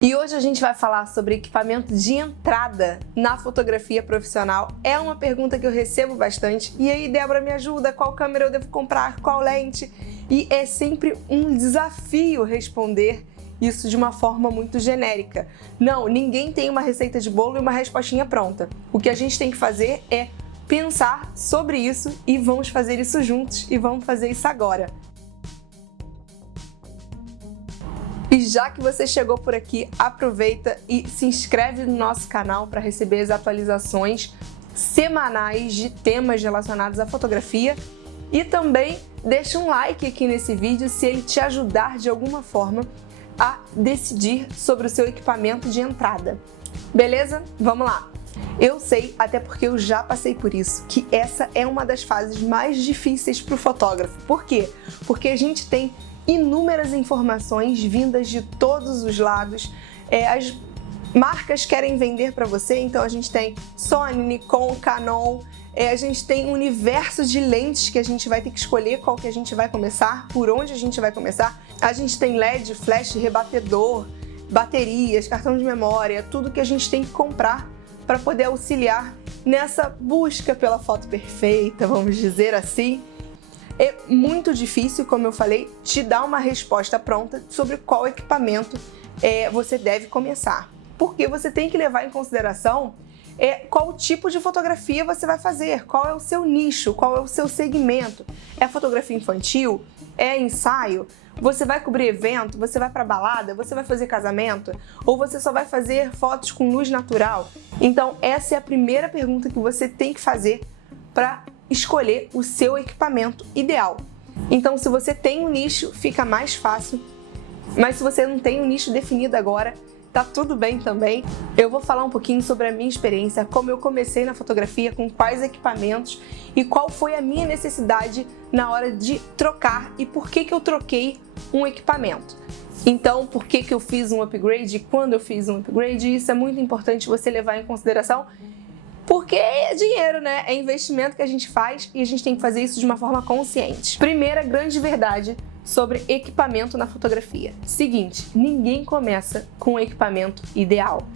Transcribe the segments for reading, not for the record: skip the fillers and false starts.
E hoje a gente vai falar sobre equipamento de entrada na fotografia profissional. É uma pergunta que eu recebo bastante. E aí, Débora, me ajuda? Qual câmera eu devo comprar? Qual lente? E é sempre um desafio responder isso de uma forma muito genérica. Não, ninguém tem uma receita de bolo e uma respostinha pronta. O que a gente tem que fazer é pensar sobre isso e vamos fazer isso juntos e vamos fazer isso agora. E já que você chegou por aqui, aproveita e se inscreve no nosso canal para receber as atualizações semanais de temas relacionados à fotografia e também deixa um like aqui nesse vídeo se ele te ajudar de alguma forma a decidir sobre o seu equipamento de entrada. Beleza? Vamos lá! Eu sei, até porque eu já passei por isso, que essa é uma das fases mais difíceis para o fotógrafo. Por quê? Porque a gente tem inúmeras informações vindas de todos os lados. As marcas querem vender para você, então a gente tem Sony, Nikon, Canon, a gente tem um universo de lentes que a gente vai ter que escolher qual que a gente vai começar, por onde a gente vai começar. A gente tem LED, flash, rebatedor, baterias, cartão de memória, tudo que a gente tem que comprar para poder auxiliar nessa busca pela foto perfeita, vamos dizer assim. É muito difícil, como eu falei, te dar uma resposta pronta sobre qual equipamento você deve começar. Porque você tem que levar em consideração qual tipo de fotografia você vai fazer, qual é o seu nicho, qual é o seu segmento. É fotografia infantil? É ensaio? Você vai cobrir evento? Você vai para balada? Você vai fazer casamento? Ou você só vai fazer fotos com luz natural? Então, essa é a primeira pergunta que você tem que fazer para escolher o seu equipamento ideal. Então, se você tem um nicho, fica mais fácil, mas se você não tem um nicho definido agora, tá tudo bem também. Eu vou falar um pouquinho sobre a minha experiência, como eu comecei na fotografia, com quais equipamentos e qual foi a minha necessidade na hora de trocar e por que eu troquei um equipamento. Então, por que eu fiz um upgrade e quando eu fiz um upgrade, isso é muito importante você levar em consideração. Porque é dinheiro, né? É investimento que a gente faz e a gente tem que fazer isso de uma forma consciente. Primeira grande verdade sobre equipamento na fotografia. Seguinte, ninguém começa com o equipamento ideal.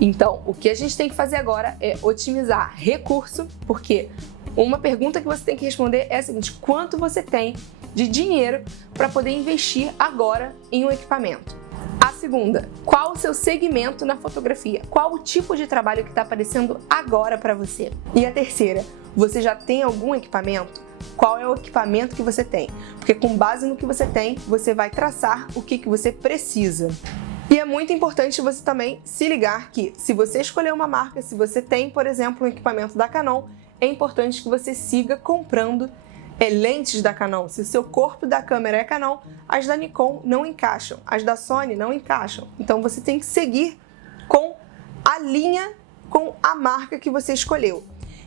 Então, o que a gente tem que fazer agora é otimizar recurso, porque uma pergunta que você tem que responder é a seguinte: quanto você tem de dinheiro para poder investir agora em um equipamento? A segunda, qual o seu segmento na fotografia? Qual o tipo de trabalho que está aparecendo agora para você? E a terceira, você já tem algum equipamento? Qual é o equipamento que você tem? Porque com base no que você tem, você vai traçar o que você precisa. E é muito importante você também se ligar que se você escolher uma marca, se você tem, por exemplo, um equipamento da Canon, é importante que você siga comprando lentes da Canon. Se o seu corpo da câmera é Canon, as da Nikon não encaixam, as da Sony não encaixam. Então você tem que seguir com a linha, com a marca que você escolheu.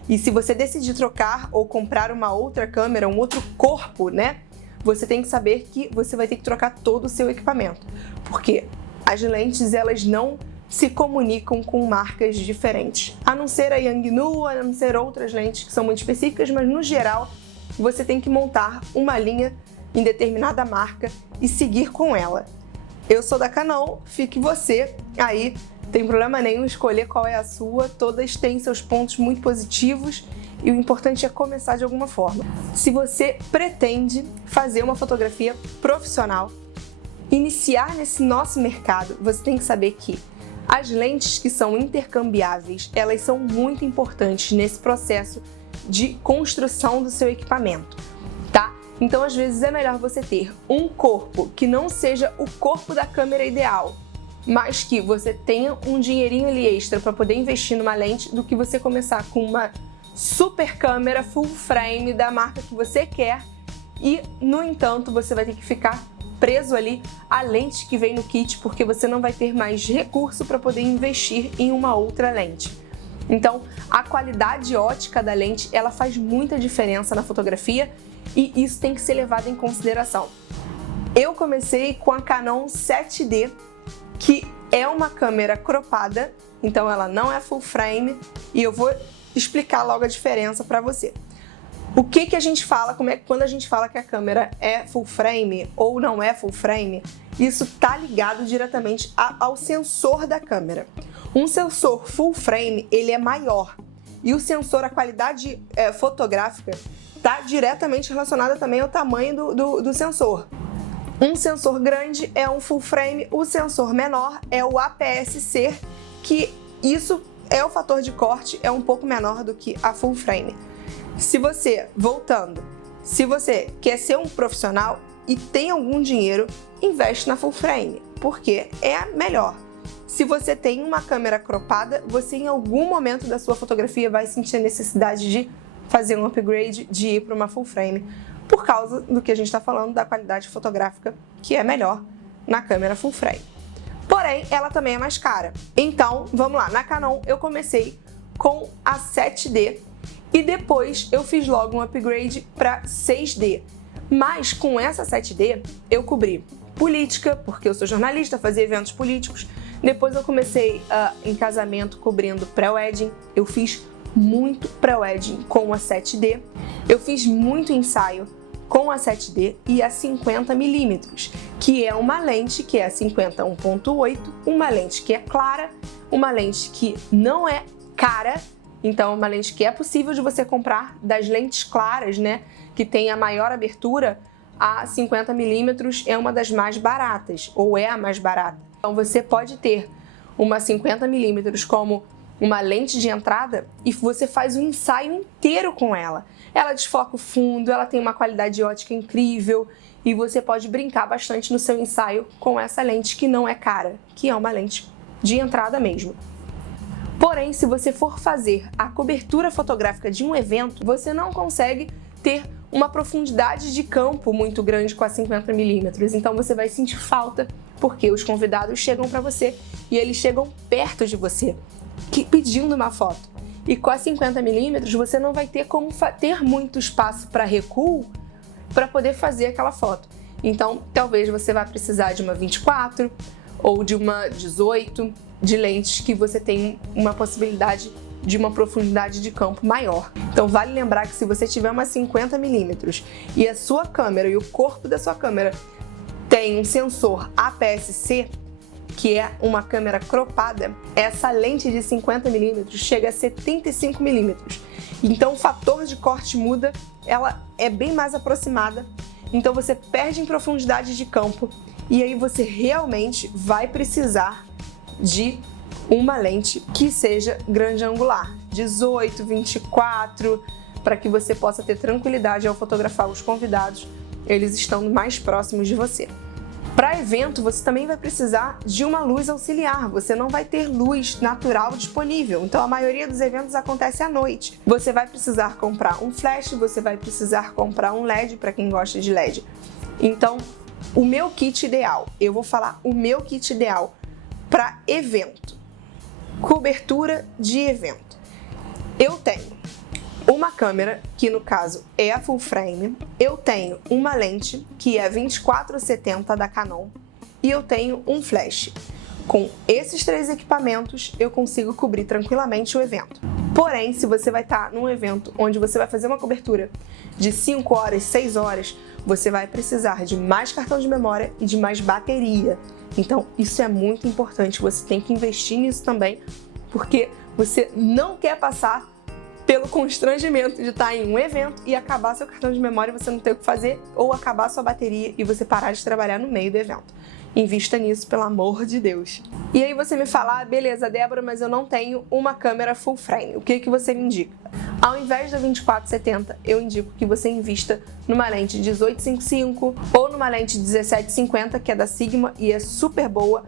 E se você decidir trocar ou comprar uma outra câmera, um outro corpo, né? Você tem que saber que você vai ter que trocar todo o seu equipamento. Porque as lentes, elas não se comunicam com marcas diferentes. A não ser a Yongnuo, a não ser outras lentes que são muito específicas, mas no geral, você tem que montar uma linha em determinada marca e seguir com ela. Eu sou da Canon, fique você aí, não tem problema nenhum escolher qual é a sua, todas têm seus pontos muito positivos e o importante é começar de alguma forma. Se você pretende fazer uma fotografia profissional, iniciar nesse nosso mercado, você tem que saber que as lentes que são intercambiáveis, elas são muito importantes nesse processo de construção do seu equipamento, tá? Então, às vezes, é melhor você ter um corpo que não seja o corpo da câmera ideal, mas que você tenha um dinheirinho ali extra para poder investir numa lente, do que você começar com uma super câmera full frame da marca que você quer e, no entanto, você vai ter que ficar preso ali à lente que vem no kit, porque você não vai ter mais recurso para poder investir em uma outra lente. Então, a qualidade ótica da lente, ela faz muita diferença na fotografia e isso tem que ser levado em consideração. Eu comecei com a Canon 7D, que é uma câmera cropada, então ela não é full frame e eu vou explicar logo a diferença para você. O que a gente fala, quando a gente fala que a câmera é full frame ou não é full frame, isso está ligado diretamente ao sensor da câmera. Um sensor full frame, ele é maior, e o sensor, a qualidade fotográfica, está diretamente relacionada também ao tamanho do sensor. Um sensor grande é um full frame, o sensor menor é o APS-C, que isso é o fator de corte, é um pouco menor do que a full frame. Se você quer ser um profissional e tem algum dinheiro, investe na full frame, porque é a melhor. Se você tem uma câmera cropada, você em algum momento da sua fotografia vai sentir a necessidade de fazer um upgrade, de ir para uma full frame, por causa do que a gente está falando da qualidade fotográfica, que é melhor na câmera full frame. Porém, ela também é mais cara. Então, vamos lá, na Canon eu comecei com a 7D e depois eu fiz logo um upgrade para 6D. Mas com essa 7D eu cobri política, porque eu sou jornalista, fazia eventos políticos. Depois eu comecei em casamento cobrindo pré-wedding. Eu fiz muito pré-wedding com a 7D. Eu fiz muito ensaio com a 7D e a 50mm, que é uma lente que é a 50-1.8, uma lente que é clara, uma lente que não é cara, então uma lente que é possível de você comprar. Das lentes claras, né, que tem a maior abertura, a 50mm é uma das mais baratas, ou é a mais barata. Então você pode ter uma 50mm como uma lente de entrada e você faz um ensaio inteiro com ela. Ela desfoca o fundo, ela tem uma qualidade ótica incrível e você pode brincar bastante no seu ensaio com essa lente que não é cara, que é uma lente de entrada mesmo. Porém, se você for fazer a cobertura fotográfica de um evento, você não consegue ter uma profundidade de campo muito grande com a 50mm, então você vai sentir falta porque os convidados chegam para você e eles chegam perto de você, pedindo uma foto. E com a 50mm você não vai ter como ter muito espaço para recuo para poder fazer aquela foto. Então, talvez você vá precisar de uma 24 ou de uma 18, de lentes que você tem uma possibilidade de uma profundidade de campo maior. Então, vale lembrar que se você tiver uma 50mm e a sua câmera e o corpo da sua câmera tem um sensor APS-C, que é uma câmera cropada, essa lente de 50mm chega a 75mm. Então o fator de corte muda, ela é bem mais aproximada, então você perde em profundidade de campo e aí você realmente vai precisar de uma lente que seja grande angular, 18, 24, para que você possa ter tranquilidade ao fotografar os convidados, eles estão mais próximos de você. Para evento, você também vai precisar de uma luz auxiliar, você não vai ter luz natural disponível, então a maioria dos eventos acontece à noite. Você vai precisar comprar um flash, você vai precisar comprar um LED para quem gosta de LED. Então, o meu kit ideal, eu vou falar o meu kit ideal para evento, cobertura de evento. Eu tenho uma câmera, que no caso é a full frame, eu tenho uma lente, que é 24-70 da Canon, e eu tenho um flash. Com esses três equipamentos, eu consigo cobrir tranquilamente o evento. Porém, se você vai estar num evento onde você vai fazer uma cobertura de 5 horas, 6 horas, você vai precisar de mais cartão de memória e de mais bateria. Então, isso é muito importante, você tem que investir nisso também, porque você não quer passar pelo constrangimento de estar em um evento e acabar seu cartão de memória e você não ter o que fazer, ou acabar sua bateria e você parar de trabalhar no meio do evento. Invista nisso, pelo amor de Deus. E aí você me fala, beleza, Débora, mas eu não tenho uma câmera full frame. O que você me indica? Ao invés da 24-70, eu indico que você invista numa lente 18-55 ou numa lente 17-50, que é da Sigma e é super boa,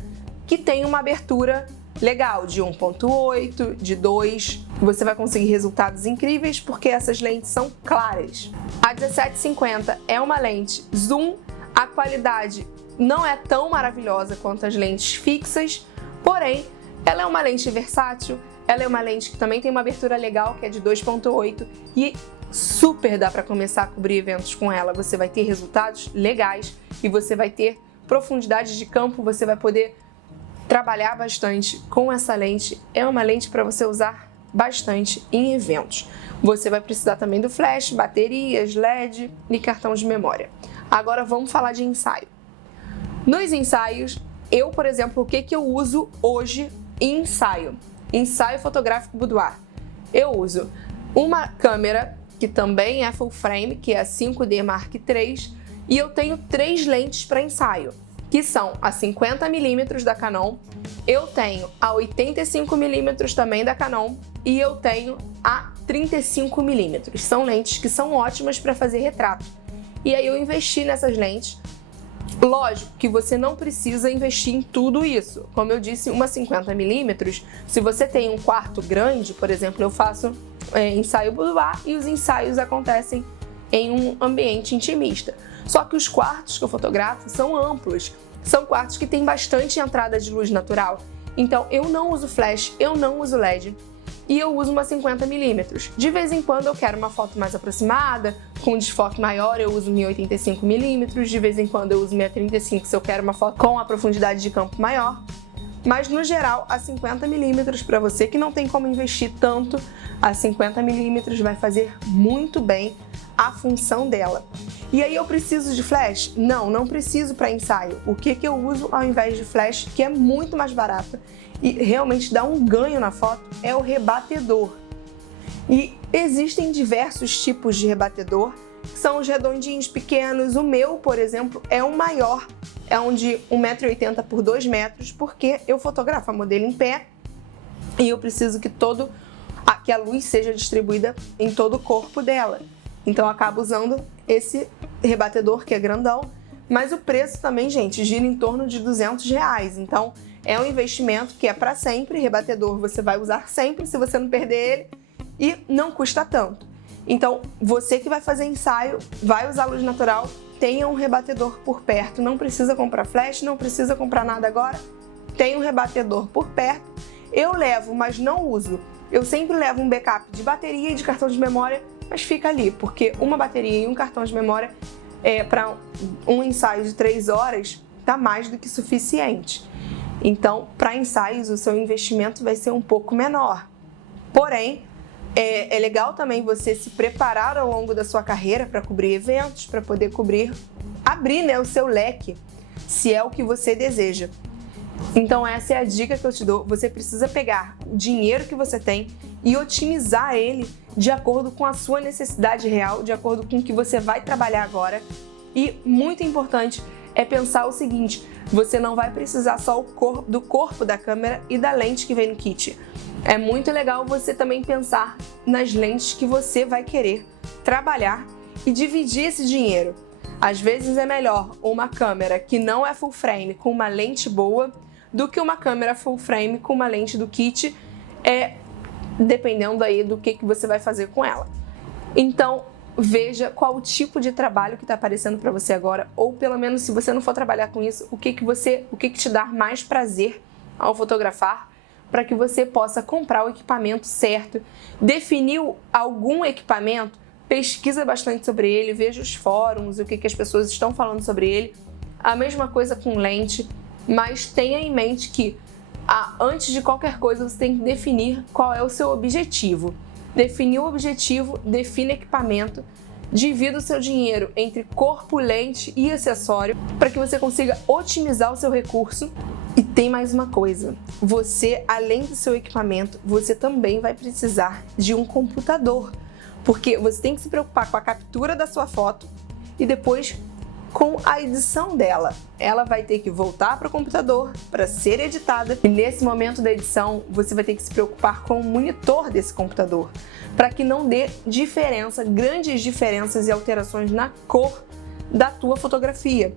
que tem uma abertura legal, de 1.8, de 2, você vai conseguir resultados incríveis porque essas lentes são claras. A 17-50 é uma lente zoom, a qualidade não é tão maravilhosa quanto as lentes fixas, porém ela é uma lente versátil, ela é uma lente que também tem uma abertura legal, que é de 2.8 e super dá para começar a cobrir eventos com ela. Você vai ter resultados legais e você vai ter profundidade de campo, você vai poder trabalhar bastante com essa lente. É uma lente para você usar bastante em eventos. Você vai precisar também do flash, baterias, LED e cartão de memória. Agora vamos falar de ensaio. Nos ensaios, eu, por exemplo, o que eu uso hoje em ensaio? Ensaio fotográfico boudoir. Eu uso uma câmera que também é full frame, que é a 5D Mark III, e eu tenho 3 lentes para ensaio, que são a 50mm da Canon, eu tenho a 85mm também da Canon e eu tenho a 35mm. São lentes que são ótimas para fazer retrato. E aí eu investi nessas lentes. Lógico que você não precisa investir em tudo isso. Como eu disse, uma 50mm, se você tem um quarto grande, por exemplo, eu faço ensaio boudoir e os ensaios acontecem em um ambiente intimista. Só que os quartos que eu fotografo são amplos, são quartos que têm bastante entrada de luz natural. Então eu não uso flash, eu não uso LED e eu uso uma 50mm. De vez em quando eu quero uma foto mais aproximada, com um desfoque maior, eu uso minha 85mm, de vez em quando eu uso minha 35 se eu quero uma foto com a profundidade de campo maior. Mas no geral, a 50mm, para você que não tem como investir tanto, a 50mm vai fazer muito bem a função dela. E aí eu preciso de flash? Não, não preciso para ensaio. O que eu uso ao invés de flash, que é muito mais barato e realmente dá um ganho na foto, é o rebatedor. E existem diversos tipos de rebatedor, que são os redondinhos pequenos. O meu, por exemplo, é o maior, é um de 1,80 m por 2 metros, porque eu fotografo a modelo em pé e eu preciso que a luz seja distribuída em todo o corpo dela. Então eu acabo usando esse rebatedor que é grandão, mas o preço também, gente, gira em torno de R$200. Então é um investimento que é para sempre. Rebatedor você vai usar sempre se você não perder ele e não custa tanto. Então você que vai fazer ensaio, vai usar luz natural, tenha um rebatedor por perto. Não precisa comprar flash, não precisa comprar nada agora. Tem um rebatedor por perto. Eu levo, mas não uso. Eu sempre levo um backup de bateria e de cartão de memória, mas fica ali, porque uma bateria e um cartão de memória para um ensaio de 3 horas tá mais do que suficiente. Então, para ensaios, o seu investimento vai ser um pouco menor. Porém, é legal também você se preparar ao longo da sua carreira para cobrir eventos, para poder abrir, né, o seu leque, se é o que você deseja. Então essa é a dica que eu te dou. Você precisa pegar o dinheiro que você tem e otimizar ele de acordo com a sua necessidade real, de acordo com o que você vai trabalhar agora. E muito importante é pensar o seguinte: você não vai precisar só do corpo da câmera e da lente que vem no kit. É muito legal você também pensar nas lentes que você vai querer trabalhar e dividir esse dinheiro. Às vezes é melhor uma câmera que não é full frame com uma lente boa do que uma câmera full frame com uma lente do kit, dependendo aí do que você vai fazer com ela. Então, veja qual o tipo de trabalho que está aparecendo para você agora, ou pelo menos se você não for trabalhar com isso, o que te dá mais prazer ao fotografar, para que você possa comprar o equipamento certo. Definiu algum equipamento? Pesquisa bastante sobre ele, veja os fóruns, o que as pessoas estão falando sobre ele. A mesma coisa com lente, mas tenha em mente que antes de qualquer coisa você tem que definir qual é o seu objetivo. Definir o objetivo, define equipamento, divida o seu dinheiro entre corpo, lente e acessório para que você consiga otimizar o seu recurso. E tem mais uma coisa, você, além do seu equipamento, você também vai precisar de um computador. Porque você tem que se preocupar com a captura da sua foto e depois com a edição dela. Ela vai ter que voltar para o computador para ser editada e nesse momento da edição você vai ter que se preocupar com o monitor desse computador para que não dê grandes diferenças e alterações na cor da tua fotografia.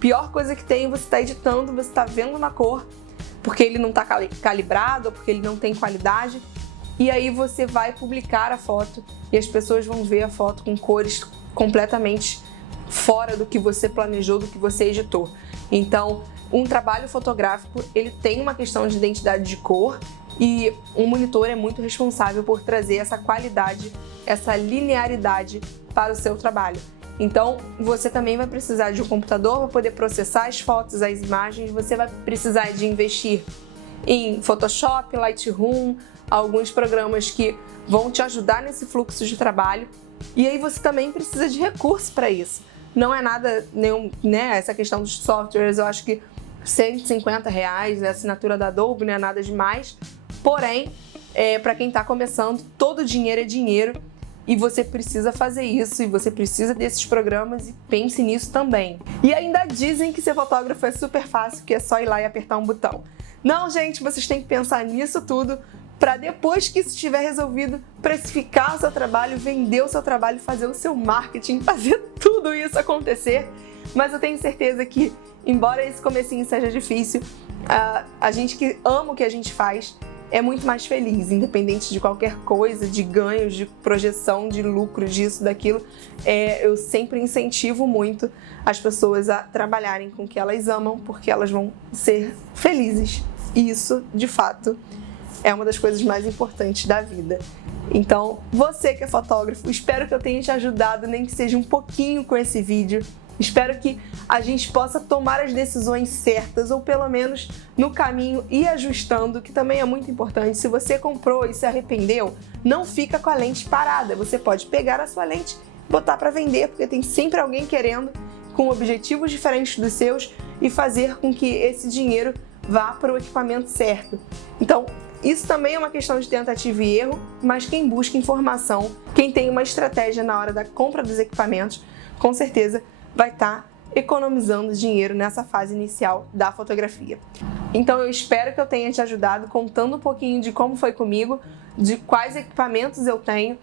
Pior coisa que tem, você está editando, você está vendo uma cor porque ele não está calibrado ou porque ele não tem qualidade. E aí você vai publicar a foto e as pessoas vão ver a foto com cores completamente fora do que você planejou, do que você editou. Então, um trabalho fotográfico, ele tem uma questão de identidade de cor e um monitor é muito responsável por trazer essa qualidade, essa linearidade para o seu trabalho. Então, você também vai precisar de um computador para poder processar as fotos, as imagens, você vai precisar de investir em Photoshop, Lightroom, alguns programas que vão te ajudar nesse fluxo de trabalho. E aí você também precisa de recursos para isso. Não é nada, nenhum, né? Essa questão dos softwares, eu acho que R$150, a assinatura da Adobe não é nada demais. Porém, para quem está começando, todo dinheiro é dinheiro e você precisa fazer isso e você precisa desses programas e pense nisso também. E ainda dizem que ser fotógrafo é super fácil, que é só ir lá e apertar um botão. Não, gente, vocês têm que pensar nisso tudo para depois que isso estiver resolvido, precificar o seu trabalho, vender o seu trabalho, fazer o seu marketing, fazer tudo isso acontecer. Mas eu tenho certeza que, embora esse comecinho seja difícil, a gente que ama o que a gente faz é muito mais feliz, independente de qualquer coisa, de ganhos, de projeção, de lucro, disso, daquilo. Eu sempre incentivo muito as pessoas a trabalharem com o que elas amam, porque elas vão ser felizes. E isso, de fato, é uma das coisas mais importantes da vida. Então, você que é fotógrafo, espero que eu tenha te ajudado, nem que seja um pouquinho com esse vídeo. Espero que a gente possa tomar as decisões certas, ou pelo menos no caminho ir ajustando, que também é muito importante. Se você comprou e se arrependeu, não fica com a lente parada. Você pode pegar a sua lente e botar para vender, porque tem sempre alguém querendo, com objetivos diferentes dos seus, e fazer com que esse dinheiro vá para o equipamento certo. Então, isso também é uma questão de tentativa e erro, mas quem busca informação, quem tem uma estratégia na hora da compra dos equipamentos, com certeza vai estar economizando dinheiro nessa fase inicial da fotografia. Então eu espero que eu tenha te ajudado contando um pouquinho de como foi comigo, de quais equipamentos eu tenho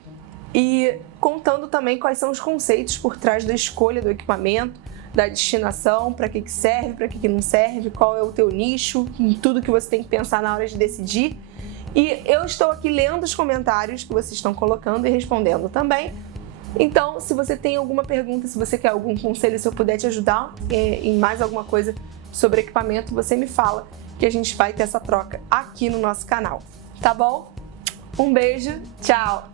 e contando também quais são os conceitos por trás da escolha do equipamento, da destinação, para que serve, para que não serve, qual é o teu nicho, em tudo que você tem que pensar na hora de decidir. E eu estou aqui lendo os comentários que vocês estão colocando e respondendo também. Então, se você tem alguma pergunta, se você quer algum conselho, se eu puder te ajudar em mais alguma coisa sobre equipamento, você me fala que a gente vai ter essa troca aqui no nosso canal, tá bom? Um beijo, tchau!